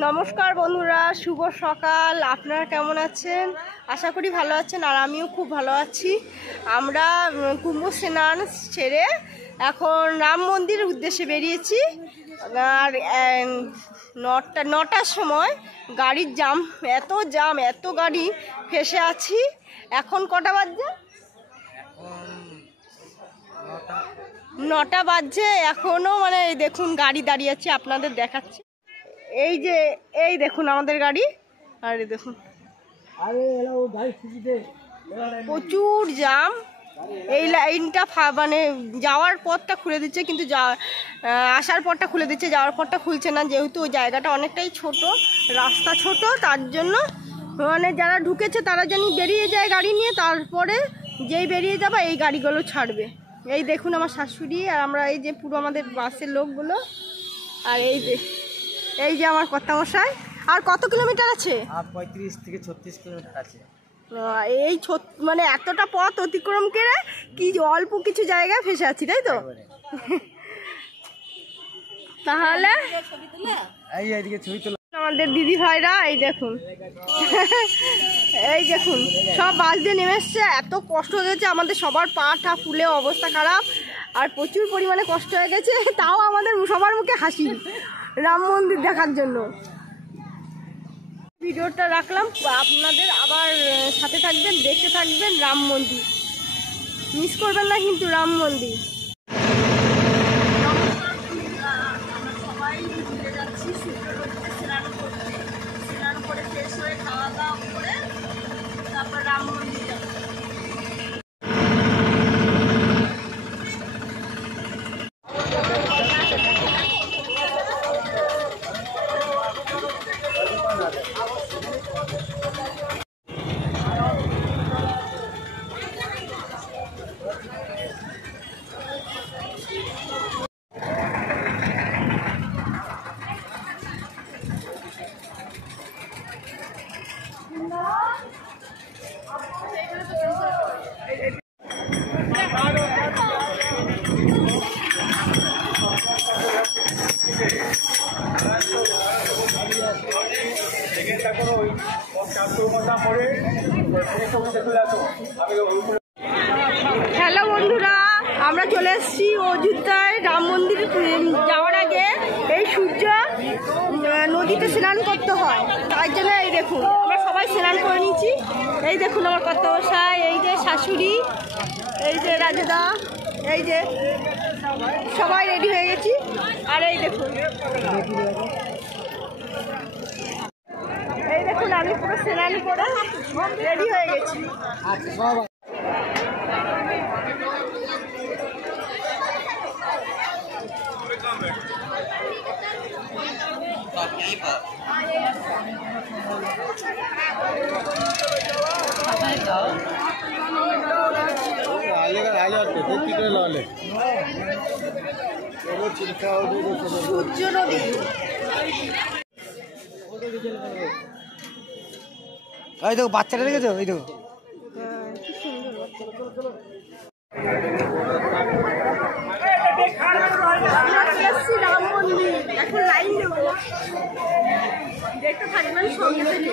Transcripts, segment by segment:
নমস্কার বন্ধুরা, শুভ সকাল। আপনারা কেমন আছেন? আশা করি ভালো আছেন, আর আমিও খুব ভালো আছি। আমরা কুম্ভ স্নান ছেড়ে এখন রাম মন্দিরের উদ্দেশ্যে বেরিয়েছি। আর 9টার সময় গাড়ির জাম, এত গাড়ি ফেসে আছি। এখন কটা বাজছে? 9টা বাজছে এখনও। মানে দেখুন গাড়ি দাঁড়িয়ে আছে, আপনাদের দেখাচ্ছি। এই দেখুন আমাদের গাড়ি। আর দেখুন প্রচুর জাম। এই লাইনটা মানে যাওয়ার পথটা খুলে দিচ্ছে, কিন্তু আসার পথটা খুলে দিচ্ছে, যাওয়ার পথটা খুলছে না। যেহেতু ওই জায়গাটা অনেকটাই ছোট, রাস্তা ছোট, তার জন্য মানে যারা ঢুকেছে তারা জানি বেরিয়ে যায় গাড়ি নিয়ে। তারপরে যেই বেরিয়ে যাবে এই গাড়িগুলো ছাড়বে। এই দেখুন আমার শাশুড়ি আর আমরা, এই যে পুরো আমাদের বাসের লোকগুলো। আর এই যে আমার কর্তামশাই। আর কত কিলোমিটার আছে? 35 থেকে 36 কিলোমিটার আছে। এই মানে এতটা পথ অতিক্রম করে কি অল্প কিছু জায়গায় ফেসে আছি, তাই তো? তাহলে আমাদের দিদি ভাইরা এই দেখুন এই দেখুন সব বাস দিয়ে নেমে এসছে। এত কষ্ট হয়েছে আমাদের সবার, পা টা ফুলে অবস্থা খারাপ, আর প্রচুর পরিমাণে কষ্ট হয়ে গেছে। তাও আমাদের সবার মুখে হাসি রাম মন্দির দেখার জন্য। ভিডিওটা রাখলাম, আপনাদের আবার সাথে থাকবেন, দেখতে থাকবেন। রাম মন্দির মিস করবেন না কিন্তু, রাম মন্দির। সবাই ঘুরে যাচ্ছি স্নান করতে, স্নান করে ফ্রেশ হয়ে খাওয়া দাওয়া করে তারপর রাম মন্দির যাবো। হ্যালো বন্ধুরা, আমরা চলে এসেছি অযোধ্যায়। রাম মন্দির যাওয়ার আগে এই সূর্য নদীতে স্নান করতে হয়, তার জন্য এই দেখুন আমরা সবাই স্নান করে নিয়েছি। এই দেখুন আমার কর্তামশাই, এই যে শাশুড়ি, এই যে রাজুদা, এই যে সবাই রেডি হয়ে গেছি। আর এই দেখুন আমি পুরো স্নান করে রেডি হয়ে গেছি। সূর্য নদী এই দেখো বাচ্চাটা দেখেছো, এই দেখো রাম মন্দির। এখন লাইন দেবো, দেখতে থাকবেন সঙ্গে থেকে।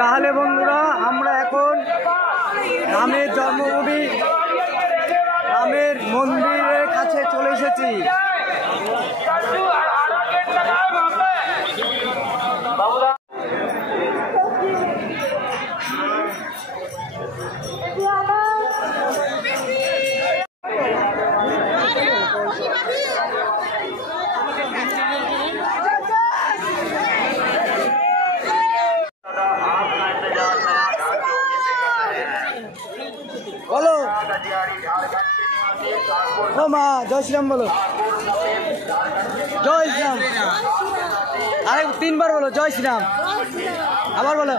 তাহলে বন্ধুরা আমরা এখন রামের জন্মভূমি রামের মন্দিরের কাছে চলে এসেছি। বলো ও মা, জয় শ্রীরাম বলো, জয় শ্রীরাম। আরে 3 বার বলো জয় শ্রীরাম। আবার বলো।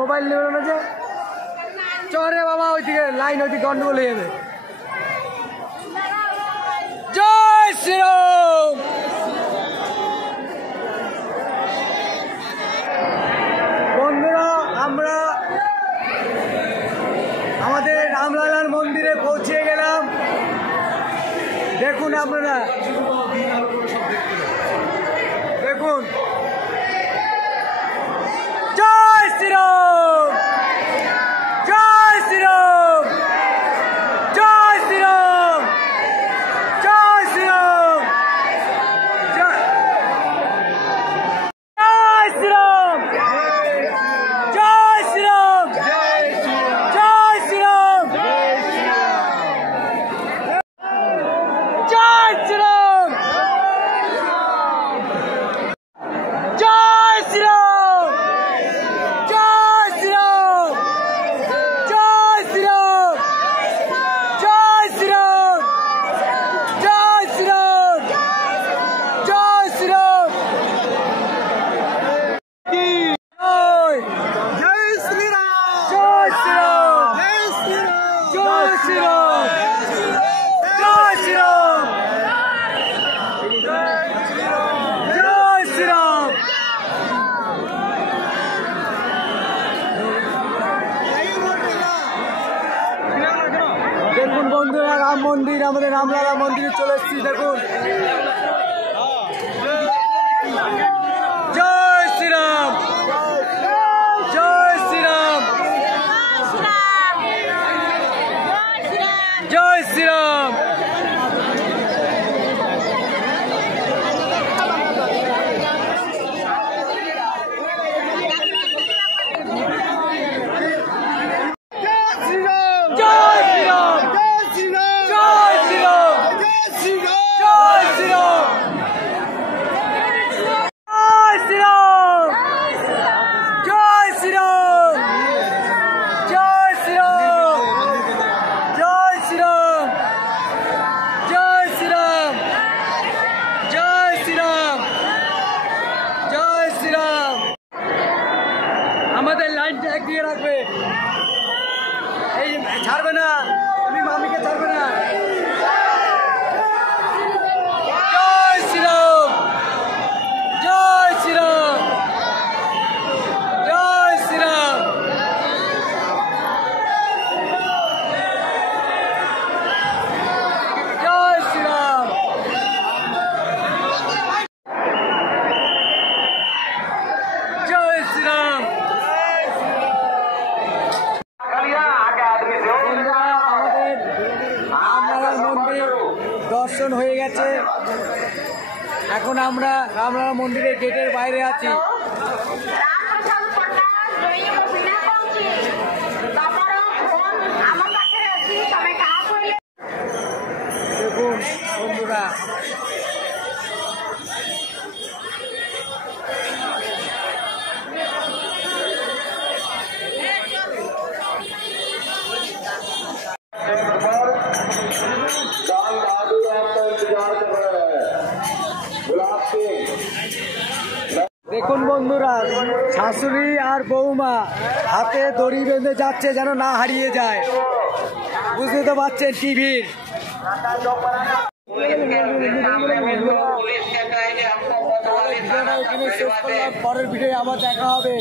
মোবাইল নেবে না যে চরে বাবা, ওইদিকে লাইন, ওইদিকে গন্ডগোল হয়ে যাবে। জয় শ্রীরাম। বন্ধুরা, আমরা আমাদের রামলালার মন্দিরে পৌঁছে গেলাম। দেখুন আপনারা, দেখুন। জয় শ্রীরাম, জয় শ্রীরাম, জয় শ্রীরাম, জয় শ্রীরাম, জয় শ্রীরাম, জয় শ্রীরাম, জয় শ্রীরাম, জয় শ্রীরাম, জয় শ্রীরাম, জয় শ্রীরাম, জয় শ্রীরাম, জয় শ্রীরাম, জয় শ্রীরাম, জয় শ্রীরাম, জয় শ্রীরাম, জয় শ্রীরাম, জয় শ্রীরাম, জয় শ্রীরাম, জয় শ্রীরাম। দেখুন বন্ধুরা, রাম মন্দির, আমাদের রামলালা মন্দিরে চলে এসেছি। দেখুন, জয় শ্রীরাম, জয় শ্রীরাম, জয় শ্রীরাম। আমাদের লাইনটা এগিয়ে রাখবে, এই ছাড়বে না, তুমি মামিকে ছাড়বে না। জয় শ্রীরাম, জয় শ্রীরাম, জয় শ্রীরাম, জয় শ্রীরাম। জয় শ্রীরাম। দর্শন হয়ে গেছে। এখন আমরা রামলালা মন্দিরের গেটের বাইরে আছি। দেখুন বন্ধুরা, দেখুন বন্ধুরা, শাশুড়ি আর বৌমা হাতে দড়ি বেঁধে যাচ্ছে যেন না হারিয়ে যায়। বুঝতে তো পারছেন টিভির। ভিডিওটা এখানে শেষ করলাম, পরের ভিডিও আবার দেখা হবে।